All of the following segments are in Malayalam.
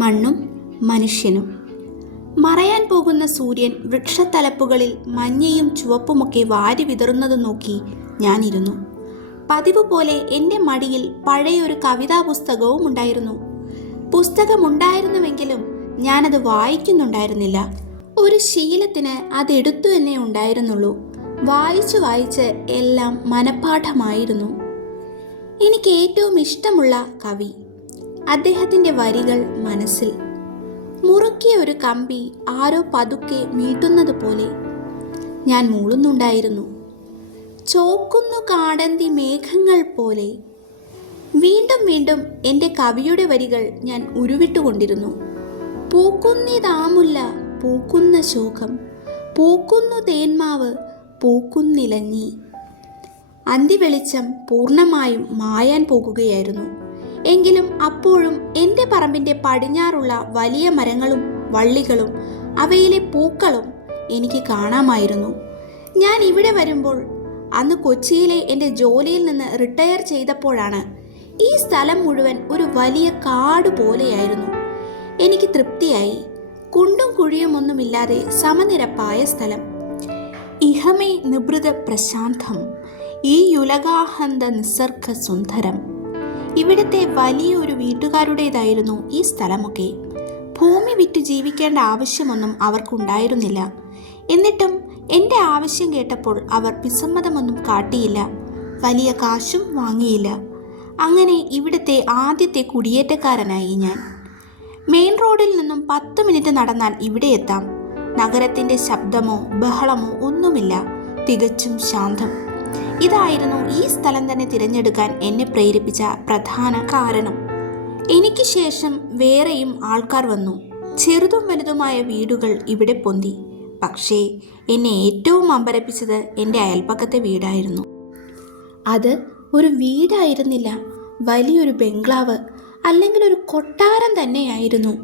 മണ്ണും മനുഷ്യനും. മറയാൻ പോകുന്ന സൂര്യൻ വൃക്ഷത്തലപ്പുകളിൽ മഞ്ഞയും ചുവപ്പുമൊക്കെ വാരി വിതറുന്നത് നോക്കി ഞാനിരുന്നു. പതിവ് പോലെ എൻ്റെ മടിയിൽ പഴയൊരു കവിതാ പുസ്തകവും ഉണ്ടായിരുന്നു. പുസ്തകമുണ്ടായിരുന്നുവെങ്കിലും ഞാനത് വായിക്കുന്നുണ്ടായിരുന്നില്ല. ഒരു ശീലത്തിന് അതെടുത്തു എന്നേ ഉണ്ടായിരുന്നുള്ളൂ. വായിച്ച് വായിച്ച് എല്ലാം മനഃപാഠമായിരുന്നു. എനിക്ക് ഏറ്റവും ഇഷ്ടമുള്ള കവി. അദ്ദേഹത്തിൻ്റെ വരികൾ മനസ്സിൽ മുറുക്കിയ ഒരു കമ്പി ആരോ പതുക്കെ മീട്ടുന്നത് പോലെ ഞാൻ മൂളുന്നുണ്ടായിരുന്നു. ചോക്കുന്നു കാടന്തി മേഘങ്ങൾ പോലെ. വീണ്ടും വീണ്ടും എൻ്റെ കവിയുടെ വരികൾ ഞാൻ ഉരുവിട്ടുകൊണ്ടിരുന്നു. പൂക്കുന്നിതാമുല്ല, പൂക്കുന്ന ശോകം, പൂക്കുന്നു തേന്മാവ്, പൂക്കുന്നിലഞ്ഞി. അന്തിവെളിച്ചം പൂർണ്ണമായും മായാൻ പോകുകയായിരുന്നു. എങ്കിലും അപ്പോഴും എൻ്റെ പറമ്പിൻ്റെ പടിഞ്ഞാറുള്ള വലിയ മരങ്ങളും വള്ളികളും അവയിലെ പൂക്കളും എനിക്ക് കാണാമായിരുന്നു. ഞാൻ ഇവിടെ വരുമ്പോൾ, അന്ന് കൊച്ചിയിലെ എൻ്റെ ജോലിയിൽ നിന്ന് റിട്ടയർ ചെയ്തപ്പോഴാണ്, ഈ സ്ഥലം മുഴുവൻ ഒരു വലിയ കാട് പോലെയായിരുന്നു. എനിക്ക് തൃപ്തിയായി. കുണ്ടും കുഴിയുമൊന്നുമില്ലാതെ സമനിരപ്പായ സ്ഥലം. ഇഹമേ നിഭൃത പ്രശാന്തം, ഈ യുലകാഹന്ത നിസർഗ സുന്ദരം. ഇവിടുത്തെ വലിയൊരു വീട്ടുകാരുടേതായിരുന്നു ഈ സ്ഥലമൊക്കെ. ഭൂമി വിറ്റ് ജീവിക്കേണ്ട ആവശ്യമൊന്നും അവർക്കുണ്ടായിരുന്നില്ല. എന്നിട്ടും എൻ്റെ ആവശ്യം കേട്ടപ്പോൾ അവർ വിസമ്മതമൊന്നും കാട്ടിയില്ല. വലിയ കാശും വാങ്ങിയില്ല. അങ്ങനെ ഇവിടുത്തെ ആദ്യത്തെ കുടിയേറ്റക്കാരനായി ഞാൻ. മെയിൻ റോഡിൽ നിന്നും 10 മിനിറ്റ് നടന്നാൽ ഇവിടെ എത്താം. നഗരത്തിൻ്റെ ശബ്ദമോ ബഹളമോ ഒന്നുമില്ല. തികച്ചും ശാന്തം. ഇതായിരുന്നു ഈ സ്ഥലം തന്നെ തിരഞ്ഞെടുക്കാൻ എന്നെ പ്രേരിപ്പിച്ച പ്രധാന കാരണം. എനിക്ക് ശേഷം വേറെയും ആൾക്കാർ വന്നു. ചെറുതും വലുതുമായ വീടുകൾ ഇവിടെ പൊന്തി. പക്ഷേ എന്നെ ഏറ്റവും അമ്പരപ്പിച്ചത് എൻ്റെ അയൽപ്പക്കത്തെ വീടായിരുന്നു. അത് ഒരു വീടായിരുന്നില്ല, വലിയൊരു ബംഗ്ലാവ് അല്ലെങ്കിൽ ഒരു കൊട്ടാരം തന്നെയായിരുന്നു.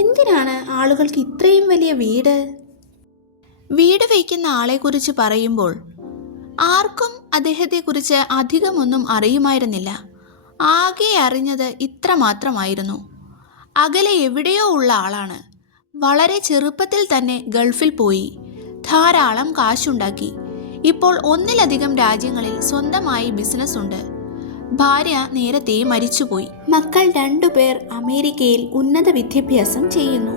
എന്തിനാണ് ആളുകൾക്ക് ഇത്രയും വലിയ വീട്? വീട് വയ്ക്കുന്ന ആളെക്കുറിച്ച് പറയുമ്പോൾ ആർക്കും അദ്ദേഹത്തെക്കുറിച്ച് അധികമൊന്നും അറിയുമായിരുന്നില്ല. ആകെ അറിഞ്ഞത് ഇത്ര മാത്രമായിരുന്നു: അകലെ എവിടെയോ ഉള്ള ആളാണ്. വളരെ ചെറുപ്പത്തിൽ തന്നെ ഗൾഫിൽ പോയി ധാരാളം കാശുണ്ടാക്കി. ഇപ്പോൾ 1ലധികം രാജ്യങ്ങളിൽ സ്വന്തമായി ബിസിനസ് ഉണ്ട്. ഭാര്യ നേരത്തെ മരിച്ചുപോയി. മക്കൾ 2 പേർ അമേരിക്കയിൽ ഉന്നത വിദ്യാഭ്യാസം ചെയ്യുന്നു.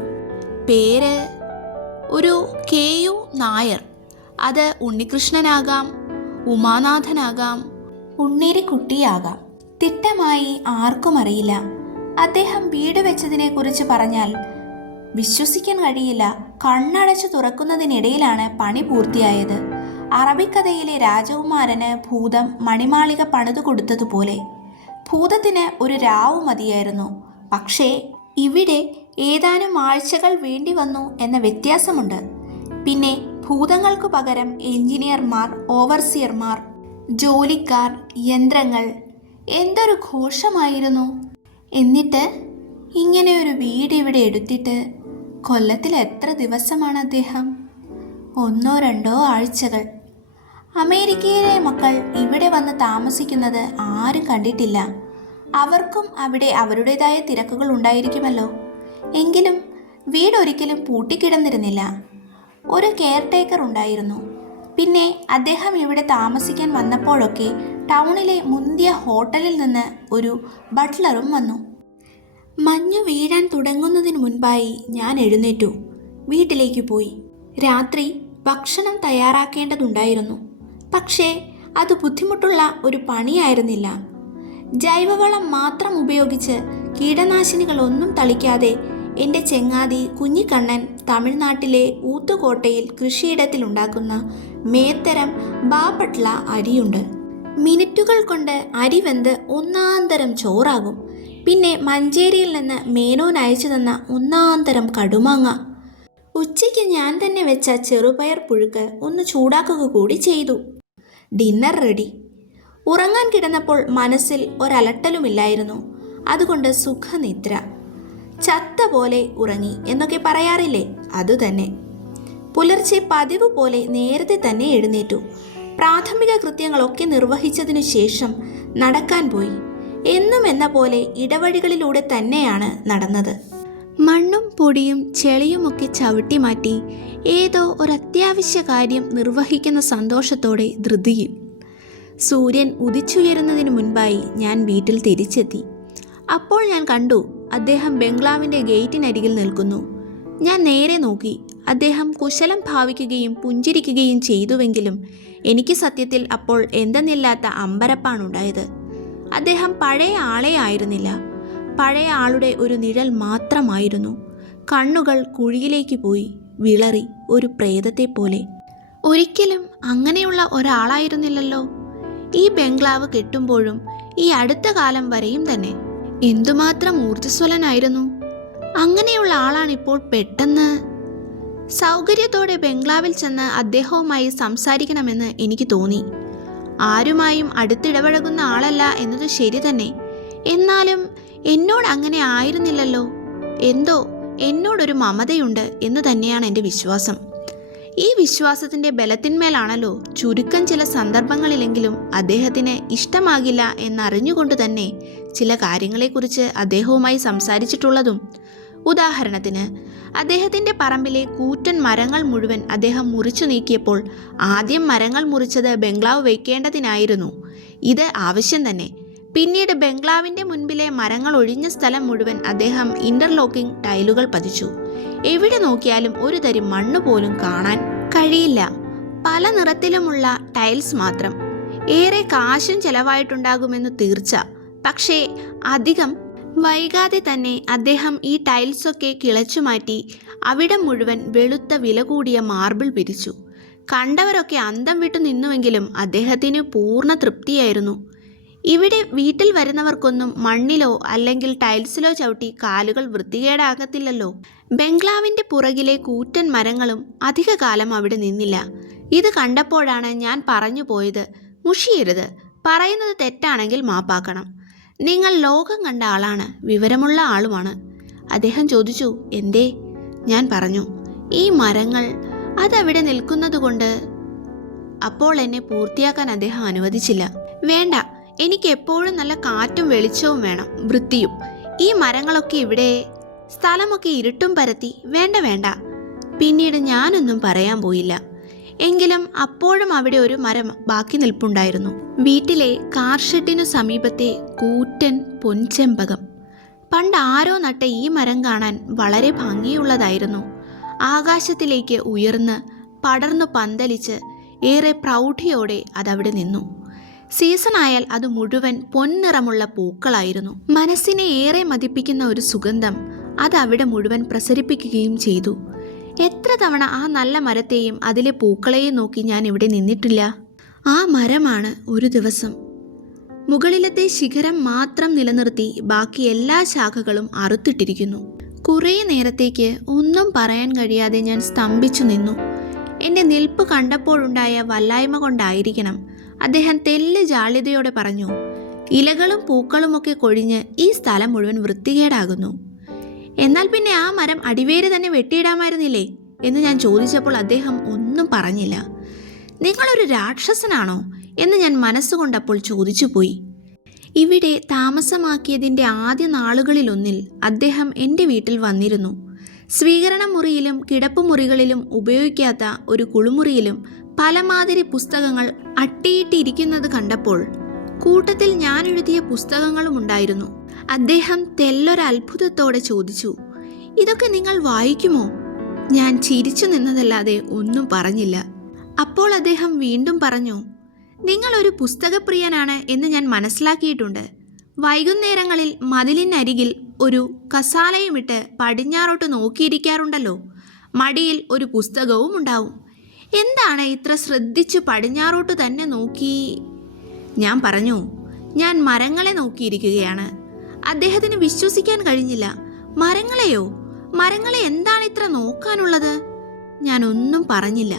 പേര് ഒരു KU നായർ. അത് ഉണ്ണികൃഷ്ണനാകാം, ഉമാനാഥനാകാം, ഉണ്ണീരിക്കുട്ടിയാകാം. തിട്ടമായി ആർക്കും അറിയില്ല. അദ്ദേഹം വീട് വെച്ചതിനെ കുറിച്ച് പറഞ്ഞാൽ വിശ്വസിക്കാൻ കഴിയില്ല. കണ്ണടച്ചു തുറക്കുന്നതിനിടയിലാണ് പണി പൂർത്തിയായത്. അറബിക്കഥയിലെ രാജകുമാരന് ഭൂതം മണിമാളിക പണിതു കൊടുത്തതുപോലെ. ഭൂതത്തിന് ഒരു രാവ് മതിയായിരുന്നു. പക്ഷേ ഇവിടെ ഏതാനും ആഴ്ചകൾ വേണ്ടി വന്നു എന്ന വ്യത്യാസമുണ്ട്. പിന്നെ ഭൂതങ്ങൾക്കു പകരം എഞ്ചിനീയർമാർ, ഓവർസിയർമാർ, ജോലിക്കാർ, യന്ത്രങ്ങൾ. എന്തൊരു ഘോഷമായിരുന്നു! എന്നിട്ട് ഇങ്ങനെ ഒരു വീട് ഇവിടെ എടുത്തിട്ട് കൊല്ലത്തിൽ എത്ര ദിവസമാണ് അദ്ദേഹം? 1-2 ആഴ്ചകൾ. അമേരിക്കയിലെ മക്കൾ ഇവിടെ വന്ന് താമസിക്കുന്നത് ആരും കണ്ടിട്ടില്ല. അവർക്കും അവിടെ അവരുടേതായ തിരക്കുകൾ ഉണ്ടായിരിക്കുമല്ലോ. എങ്കിലും വീടൊരിക്കലും പൂട്ടിക്കിടന്നിരുന്നില്ല. ഒരു കെയർ ടേക്കർ ഉണ്ടായിരുന്നു. പിന്നെ അദ്ദേഹം ഇവിടെ താമസിക്കാൻ വന്നപ്പോഴൊക്കെ ടൗണിലെ മുന്തിയ ഹോട്ടലിൽ നിന്ന് ഒരു ബട്ട്ലറും വന്നു. മഞ്ഞു വീഴാൻ തുടങ്ങുന്നതിന് മുൻപായി ഞാൻ എഴുന്നേറ്റു. വീട്ടിലേക്ക് പോയി. രാത്രി ഭക്ഷണം തയ്യാറാക്കേണ്ടതുണ്ടായിരുന്നു. പക്ഷേ അത് ബുദ്ധിമുട്ടുള്ള ഒരു പണിയായിരുന്നില്ല. ജൈവവളം മാത്രം ഉപയോഗിച്ച് കീടനാശിനികളൊന്നും തളിക്കാതെ എൻ്റെ ചെങ്ങാതി കുഞ്ഞിക്കണ്ണൻ തമിഴ്നാട്ടിലെ ഊത്തുകോട്ടയിൽ കൃഷിയിടത്തിലുണ്ടാക്കുന്ന മേത്തരം ബാപട്ല അരിയുണ്ട്. മിനിറ്റുകൾ കൊണ്ട് അരി വെന്ത് ഒന്നാന്തരം ചോറാകും. പിന്നെ മഞ്ചേരിയിൽ നിന്ന് മേനോൻ അയച്ചു തന്ന ഒന്നാന്തരം കടുമാങ്ങ. ഉച്ചയ്ക്ക് ഞാൻ തന്നെ വെച്ച ചെറുപയർ പുഴുക്ക് ഒന്ന് ചൂടാക്കുക കൂടി ചെയ്തു. Dinner ready. ഉറങ്ങാൻ കിടന്നപ്പോൾ മനസ്സിൽ ഒരലട്ടലുമില്ലായിരുന്നു. അതുകൊണ്ട് സുഖനിദ്ര. ചത്ത പോലെ ഉറങ്ങി എന്നൊക്കെ പറയാറില്ലേ, അതുതന്നെ. പുലർച്ചെ പതിവ് പോലെ നേരത്തെ തന്നെ എഴുന്നേറ്റു. പ്രാഥമിക കൃത്യങ്ങളൊക്കെ നിർവഹിച്ചതിനു ശേഷം നടക്കാൻ പോയി. എന്നും എന്ന പോലെ ഇടവഴികളിലൂടെ തന്നെയാണ് നടന്നത്. മണ്ണും പൊടിയും ചെളിയുമൊക്കെ ചവിട്ടി മാറ്റി ഏതോ ഒരത്യാവശ്യ കാര്യം നിർവഹിക്കുന്ന സന്തോഷത്തോടെ ധൃതിയിൽ. സൂര്യൻ ഉദിച്ചുയരുന്നതിന് മുൻപായി ഞാൻ വീട്ടിൽ തിരിച്ചെത്തി. അപ്പോൾ ഞാൻ കണ്ടു, അദ്ദേഹം ബംഗ്ലാവിൻ്റെ ഗേറ്റിനരികിൽ നിൽക്കുന്നു. ഞാൻ നേരെ നോക്കി. അദ്ദേഹം കുശലം ഭാവിക്കുകയും പുഞ്ചിരിക്കുകയും ചെയ്തുവെങ്കിലും എനിക്ക് സത്യത്തിൽ അപ്പോൾ എന്തെന്നില്ലാത്ത അമ്പരപ്പാണുണ്ടായത്. അദ്ദേഹം പഴയ ആളെ ആയിരുന്നില്ല. പഴയ ആളുടെ ഒരു നിഴൽ മാത്രമായിരുന്നു. കണ്ണുകൾ കുഴിയിലേക്ക് പോയി വിളറി ഒരു പ്രേതത്തെ പോലെ. ഒരിക്കലും അങ്ങനെയുള്ള ഒരാളായിരുന്നില്ലല്ലോ ഈ ബംഗ്ലാവ് കെട്ടുമ്പോഴും ഈ അടുത്ത കാലം വരെയും തന്നെ. എന്തുമാത്രം ഊർജ്ജസ്വലനായിരുന്നു. അങ്ങനെയുള്ള ആളാണിപ്പോൾ പെട്ടെന്ന്. സൗകര്യത്തോടെ ബംഗ്ലാവിൽ ചെന്ന് അദ്ദേഹവുമായി സംസാരിക്കണമെന്ന് എനിക്ക് തോന്നി. ആരുമായും അടുത്തിടപഴകുന്ന ആളല്ല എന്നത് ശരി തന്നെ. എന്നാലും എന്നോട് അങ്ങനെ ആയിരുന്നില്ലല്ലോ. എന്തോ എന്നോടൊരു മമതയുണ്ട് എന്ന് തന്നെയാണ് എൻ്റെ വിശ്വാസം. ഈ വിശ്വാസത്തിൻ്റെ ബലത്തിന്മേലാണല്ലോ ചുരുക്കം ചില സന്ദർഭങ്ങളിലെങ്കിലും അദ്ദേഹത്തിന് ഇഷ്ടമാകില്ല എന്നറിഞ്ഞുകൊണ്ട് തന്നെ ചില കാര്യങ്ങളെക്കുറിച്ച് അദ്ദേഹവുമായി സംസാരിച്ചിട്ടുള്ളതും. ഉദാഹരണത്തിന്, അദ്ദേഹത്തിൻ്റെ പറമ്പിലെ കൂറ്റൻ മരങ്ങൾ മുഴുവൻ അദ്ദേഹം മുറിച്ചു നീക്കിയപ്പോൾ ആദ്യം മരങ്ങൾ മുറിച്ചത് ബംഗ്ലാവ് വയ്ക്കേണ്ടതിനായിരുന്നു. ഇത് ആവശ്യം തന്നെ. പിന്നീട് ബംഗ്ലാവിൻ്റെ മുൻപിലെ മരങ്ങൾ ഒഴിഞ്ഞ സ്ഥലം മുഴുവൻ അദ്ദേഹം ഇൻ്റർലോക്കിംഗ് ടൈലുകൾ പതിച്ചു. എവിടെ നോക്കിയാലും ഒരു തരി മണ്ണ് പോലും കാണാൻ കഴിയില്ല. പല നിറത്തിലുമുള്ള ടൈൽസ് മാത്രം. ഏറെ കാശും ചെലവായിട്ടുണ്ടാകുമെന്ന് തീർച്ച. പക്ഷേ അധികം വൈകാതെ തന്നെ അദ്ദേഹം ഈ ടൈൽസൊക്കെ കിളച്ചു മാറ്റി അവിടെ മുഴുവൻ വെളുത്ത വില കൂടിയ മാർബിൾ പിരിച്ചു. കണ്ടവരൊക്കെ അന്തം വിട്ടു നിന്നുവെങ്കിലും അദ്ദേഹത്തിന് പൂർണ്ണ തൃപ്തിയായിരുന്നു. ഇവിടെ വീട്ടിൽ വരുന്നവർക്കൊന്നും മണ്ണിലോ അല്ലെങ്കിൽ ടൈൽസിലോ ചവിട്ടി കാലുകൾ വൃത്തികേടാകത്തില്ലല്ലോ. ബംഗ്ലാവിൻ്റെ പുറകിലെ കൂറ്റൻ മരങ്ങളും അധികകാലം അവിടെ നിന്നില്ല. ഇത് കണ്ടപ്പോഴാണ് ഞാൻ പറഞ്ഞു പോയത്, മുഷിയരുത്, പറയുന്നത് തെറ്റാണെങ്കിൽ മാപ്പാക്കണം. നിങ്ങൾ ലോകം കണ്ട ആളാണ്, വിവരമുള്ള ആളുമാണ്. അദ്ദേഹം ചോദിച്ചു, എന്തേ? ഞാൻ പറഞ്ഞു, ഈ മരങ്ങൾ അതവിടെ നിൽക്കുന്നതുകൊണ്ട്. അപ്പോൾ എന്നെ പൂർത്തിയാക്കാൻ അദ്ദേഹം അനുവദിച്ചില്ല. വേണ്ട, എനിക്ക് എപ്പോഴും നല്ല കാറ്റും വെളിച്ചവും വേണം, വൃത്തിയും. ഈ മരങ്ങളൊക്കെ ഇവിടെ, സ്ഥലമൊക്കെ ഇരുട്ടും പരത്തി. വേണ്ട വേണ്ട. പിന്നീട് ഞാനൊന്നും പറയാൻ പോയില്ല. എങ്കിലും അപ്പോഴും അവിടെ ഒരു മരം ബാക്കി നിൽപ്പുണ്ടായിരുന്നു. വീട്ടിലെ കാർ ഷെഡിനു സമീപത്തെ കൂറ്റൻ പൊൻചെമ്പകം. പണ്ട് ആരോ നട്ട ഈ മരം കാണാൻ വളരെ ഭംഗിയുള്ളതായിരുന്നു. ആകാശത്തിലേക്ക് ഉയർന്ന് പടർന്നു പന്തലിച്ച് ഏറെ പ്രൗഢിയോടെ അതവിടെ നിന്നു. സീസണായാൽ അത് മുഴുവൻ പൊൻനിറമുള്ള പൂക്കളായിരുന്നു. മനസ്സിനെ ഏറെ മതിപ്പിക്കുന്ന ഒരു സുഗന്ധം അതവിടെ മുഴുവൻ പ്രസരിപ്പിക്കുകയും ചെയ്തു. എത്ര തവണ ആ നല്ല മരത്തെയും അതിലെ പൂക്കളെയും നോക്കി ഞാൻ ഇവിടെ നിന്നിട്ടില്ല. ആ മരമാണ് ഒരു ദിവസം മുകളിലത്തെ ശിഖരം മാത്രം നിലനിർത്തി ബാക്കി എല്ലാ ശാഖകളും അറുത്തിട്ടിരിക്കുന്നു. കുറേ നേരത്തേക്ക് ഒന്നും പറയാൻ കഴിയാതെ ഞാൻ സ്തംഭിച്ചു നിന്നു. എൻ്റെ നിൽപ്പ് കണ്ടപ്പോഴുണ്ടായ വല്ലായ്മ കൊണ്ടായിരിക്കണം അദ്ദേഹം തെല്ല് ജാള്യതയോടെ പറഞ്ഞു, ഇലകളും പൂക്കളുമൊക്കെ കൊഴിഞ്ഞ് ഈ സ്ഥലം മുഴുവൻ വൃത്തികേടാകുന്നു. എന്നാൽ പിന്നെ ആ മരം അടിവേര് തന്നെ വെട്ടിയിടാമായിരുന്നില്ലേ എന്ന് ഞാൻ ചോദിച്ചപ്പോൾ അദ്ദേഹം ഒന്നും പറഞ്ഞില്ല. നിങ്ങളൊരു രാക്ഷസനാണോ എന്ന് ഞാൻ മനസ്സുകൊണ്ടപ്പോൾ ചോദിച്ചുപോയി. ഇവിടെ താമസമാക്കിയതിൻ്റെ ആദ്യ നാളുകളിലൊന്നിൽ അദ്ദേഹം എൻ്റെ വീട്ടിൽ വന്നിരുന്നു. സ്വീകരണ മുറിയിലും കിടപ്പുമുറികളിലും ഉപയോഗിക്കാത്ത ഒരു കുളിമുറിയിലും പലമാതിരി പുസ്തകങ്ങൾ അട്ടിയിട്ടിരിക്കുന്നത് കണ്ടപ്പോൾ കൂട്ടത്തിൽ ഞാൻ എഴുതിയ പുസ്തകങ്ങളും ഉണ്ടായിരുന്നു. അദ്ദേഹം തെല്ലൊരത്ഭുതത്തോടെ ചോദിച്ചു, ഇതൊക്കെ നിങ്ങൾ വായിക്കുമോ? ഞാൻ ചിരിച്ചു നിന്നതല്ലാതെ ഒന്നും പറഞ്ഞില്ല. അപ്പോൾ അദ്ദേഹം വീണ്ടും പറഞ്ഞു, നിങ്ങളൊരു പുസ്തകപ്രിയനാണ് എന്ന് ഞാൻ മനസ്സിലാക്കിയിട്ടുണ്ട്. വൈകുന്നേരങ്ങളിൽ മതിലിനരികിൽ ഒരു കസാലയുമിട്ട് പടിഞ്ഞാറോട്ട് നോക്കിയിരിക്കാറുണ്ടല്ലോ. മടിയിൽ ഒരു പുസ്തകവും ഉണ്ടാവും. എന്താണ് ഇത്ര ശ്രദ്ധിച്ച് പടിഞ്ഞാറോട്ട് തന്നെ നോക്കി? ഞാൻ പറഞ്ഞു, ഞാൻ മരങ്ങളെ നോക്കിയിരിക്കുകയാണ്. അദ്ദേഹത്തിന് വിശ്വസിക്കാൻ കഴിഞ്ഞില്ല. മരങ്ങളെയോ? മരങ്ങളെ എന്താണ് ഇത്ര നോക്കാനുള്ളത്? ഞാൻ ഒന്നും പറഞ്ഞില്ല.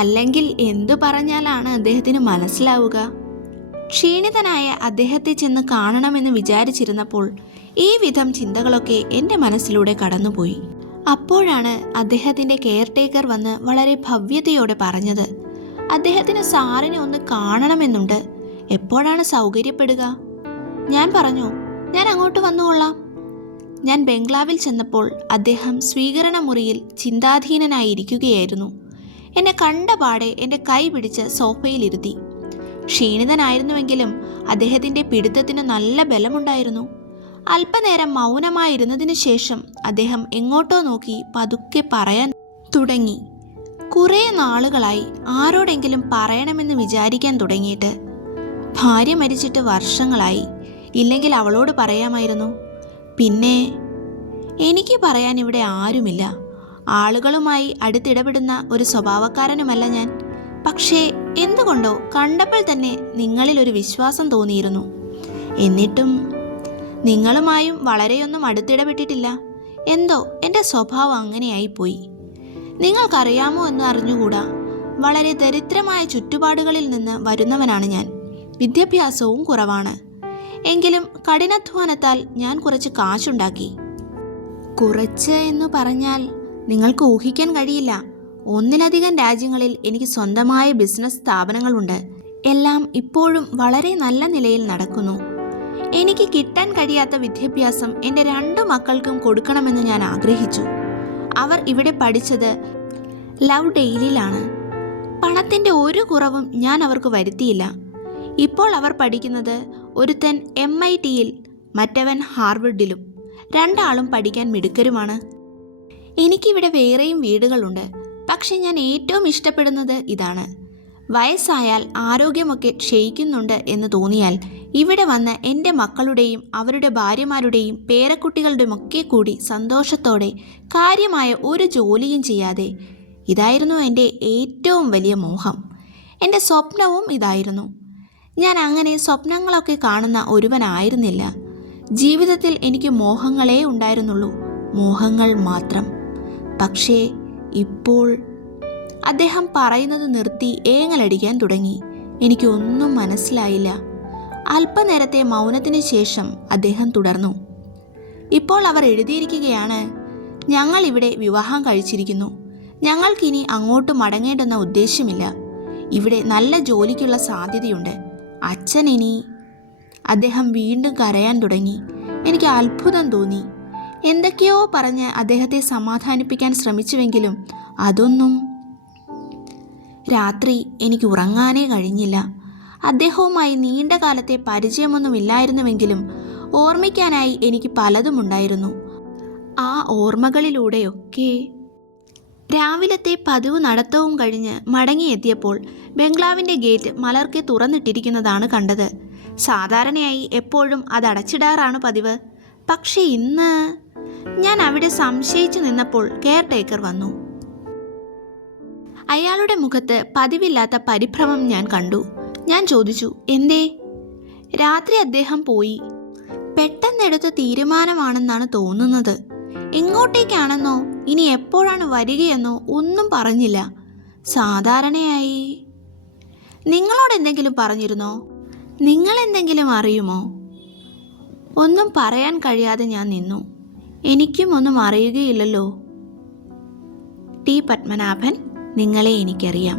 അല്ലെങ്കിൽ എന്തു പറഞ്ഞാലാണ് അദ്ദേഹത്തിന് മനസ്സിലാവുക? ക്ഷീണിതനായ അദ്ദേഹത്തെ ചെന്ന് കാണണമെന്ന് വിചാരിച്ചിരുന്നപ്പോൾ ഈ വിധം ചിന്തകളൊക്കെ എൻ്റെ മനസ്സിലൂടെ കടന്നുപോയി. അപ്പോഴാണ് അദ്ദേഹത്തിൻ്റെ കെയർടേക്കർ വന്ന് വളരെ ഭവ്യതയോടെ പറഞ്ഞത്, അദ്ദേഹത്തിന് സാറിനെ ഒന്ന് കാണണമെന്നുണ്ട്. എപ്പോഴാണ് സൗകര്യപ്പെടുക? ഞാൻ പറഞ്ഞു, ഞാൻ അങ്ങോട്ട് വന്നുകൊള്ളാം. ഞാൻ ബംഗ്ലാവിൽ ചെന്നപ്പോൾ അദ്ദേഹം സ്വീകരണ മുറിയിൽ ചിന്താധീനനായിരിക്കുകയായിരുന്നു. എന്നെ കണ്ട പാടെ എൻ്റെ കൈ പിടിച്ച് സോഫയിലിരുത്തി. ക്ഷീണിതനായിരുന്നുവെങ്കിലും അദ്ദേഹത്തിൻ്റെ പിടുത്തത്തിന് നല്ല ബലമുണ്ടായിരുന്നു. അല്പനേരം മൗനമായിരുന്നതിന് ശേഷം അദ്ദേഹം എങ്ങോട്ടോ നോക്കി പതുക്കെ പറയാൻ തുടങ്ങി. കുറേ നാളുകളായി ആരോടെങ്കിലും പറയണമെന്ന് വിചാരിക്കാൻ തുടങ്ങിയിട്ട്. ഭാര്യ മരിച്ചിട്ട് വർഷങ്ങളായി. ഇല്ലെങ്കിൽ അവളോട് പറയാമായിരുന്നു. പിന്നെ എനിക്ക് പറയാൻ ഇവിടെ ആരുമില്ല. ആളുകളുമായി അടുത്തിടപെടുന്ന ഒരു സ്വഭാവക്കാരനുമല്ല ഞാൻ. പക്ഷേ എന്തുകൊണ്ടോ കണ്ടപ്പോൾ തന്നെ നിങ്ങളിൽ ഒരു വിശ്വാസം തോന്നിയിരുന്നു. എന്നിട്ടും നിങ്ങളുമായും വളരെയൊന്നും അടുത്തിടപെട്ടിട്ടില്ല. എന്തോ എൻ്റെ സ്വഭാവം അങ്ങനെയായിപ്പോയി. നിങ്ങൾക്കറിയാമോ എന്ന് അറിഞ്ഞുകൂടാ, വളരെ ദരിദ്രമായ ചുറ്റുപാടുകളിൽ നിന്ന് വരുന്നവനാണ് ഞാൻ. വിദ്യാഭ്യാസവും കുറവാണ്. എങ്കിലും കഠിനാധ്വാനത്താൽ ഞാൻ കുറച്ച് കാശുണ്ടാക്കി. കുറച്ച് എന്ന് പറഞ്ഞാൽ നിങ്ങൾക്ക് ഊഹിക്കാൻ കഴിയില്ല. 1ലധികം രാജ്യങ്ങളിൽ എനിക്ക് സ്വന്തമായ ബിസിനസ് സ്ഥാപനങ്ങളുണ്ട്. എല്ലാം ഇപ്പോഴും വളരെ നല്ല നിലയിൽ നടക്കുന്നു. എനിക്ക് കിട്ടാൻ കഴിയാത്ത വിദ്യാഭ്യാസം എൻ്റെ 2 മക്കൾക്കും കൊടുക്കണമെന്ന് ഞാൻ ആഗ്രഹിച്ചു. അവർ ഇവിടെ പഠിച്ചത് ലവ് ഡെയിലിലാണ്. പണത്തിൻ്റെ ഒരു കുറവും ഞാൻ അവർക്ക് വരുത്തിയില്ല. ഇപ്പോൾ അവർ പഠിക്കുന്നത് ഒരുത്തൻ MITയിൽ, മറ്റവൻ ഹാർവർഡിലും. 2 ആളും പഠിക്കാൻ മിടുക്കരുമാണ്. എനിക്കിവിടെ വേറെയും വീടുകളുണ്ട്. പക്ഷെ ഞാൻ ഏറ്റവും ഇഷ്ടപ്പെടുന്നത് ഇതാണ്. വയസ്സായാൽ ആരോഗ്യമൊക്കെ ക്ഷയിക്കുന്നുണ്ട് എന്ന് തോന്നിയാൽ ഇവിടെ വന്ന് എൻ്റെ മക്കളുടെയും അവരുടെ ഭാര്യമാരുടെയും പേരക്കുട്ടികളുടെയുമൊക്കെ കൂടി സന്തോഷത്തോടെ കാര്യമായ ഒരു ജോലിയും ചെയ്യാതെ. ഇതായിരുന്നു എൻ്റെ ഏറ്റവും വലിയ മോഹം. എൻ്റെ സ്വപ്നവും ഇതായിരുന്നു. ഞാൻ അങ്ങനെ സ്വപ്നങ്ങളൊക്കെ കാണുന്ന ഒരുവനായിരുന്നില്ല. ജീവിതത്തിൽ എനിക്ക് മോഹങ്ങളേ ഉണ്ടായിരുന്നുള്ളൂ, മോഹങ്ങൾ മാത്രം. പക്ഷേ ഇപ്പോൾ അദ്ദേഹം പറയുന്നത് നിർത്തി ഏങ്ങലടിക്കാൻ തുടങ്ങി. എനിക്കൊന്നും മനസ്സിലായില്ല. അല്പനേരത്തെ മൗനത്തിന് ശേഷം അദ്ദേഹം തുടർന്നു. ഇപ്പോൾ അവർ എഴുതിയിരിക്കുകയാണ്, ഞങ്ങൾ ഇവിടെ വിവാഹം കഴിച്ചിരിക്കുന്നു. ഞങ്ങൾക്കിനി അങ്ങോട്ട് മടങ്ങേണ്ടെന്ന ഉദ്ദേശ്യമില്ല. ഇവിടെ നല്ല ജോലിക്കുള്ള സാധ്യതയുണ്ട്. അച്ഛൻ ഇനി. അദ്ദേഹം വീണ്ടും കരയാൻ തുടങ്ങി. എനിക്ക് അത്ഭുതം തോന്നി. എന്തൊക്കെയോ പറഞ്ഞ് അദ്ദേഹത്തെ സമാധാനിപ്പിക്കാൻ ശ്രമിച്ചുവെങ്കിലും അതൊന്നും. രാത്രി എനിക്ക് ഉറങ്ങാനേ കഴിഞ്ഞില്ല. അദ്ദേഹവുമായി നീണ്ട കാലത്തെ പരിചയമൊന്നുമില്ലായിരുന്നുവെങ്കിലും ഓർമ്മിക്കാനായി എനിക്ക് പലതുമുണ്ടായിരുന്നു. ആ ഓർമ്മകളിലൂടെയൊക്കെ. രാവിലത്തെ പതിവ് നടത്തവും കഴിഞ്ഞ് മടങ്ങിയെത്തിയപ്പോൾ ബംഗ്ലാവിൻ്റെ ഗേറ്റ് മലർക്കെ തുറന്നിട്ടിരിക്കുന്നതാണ് കണ്ടത്. സാധാരണയായി എപ്പോഴും അത് അടച്ചിടാറാണ് പതിവ്. പക്ഷേ ഇന്ന് ഞാൻ അവിടെ സംശയിച്ചു നിന്നപ്പോൾ കെയർ ടേക്കർ വന്നു. അയാളുടെ മുഖത്ത് പതിവില്ലാത്ത പരിഭ്രമം ഞാൻ കണ്ടു. ഞാൻ ചോദിച്ചു, എന്തേ? രാത്രി അദ്ദേഹം പോയി. പെട്ടെന്നെടുത്ത തീരുമാനമാണെന്നാണ് തോന്നുന്നത്. എങ്ങോട്ടേക്കാണെന്നോ ഇനി എപ്പോഴാണ് വരികയെന്നോ ഒന്നും പറഞ്ഞില്ല. സാധാരണയായി. നിങ്ങളോട് എന്തെങ്കിലും പറഞ്ഞിരുന്നോ? നിങ്ങൾ എന്തെങ്കിലും അറിയുമോ? ഒന്നും പറയാൻ കഴിയാതെ ഞാൻ നിന്നു. എനിക്കും ഒന്നും അറിയുകയില്ലല്ലോ. ടി. പത്മനാഭൻ, നിങ്ങളെ എനിക്കറിയാം.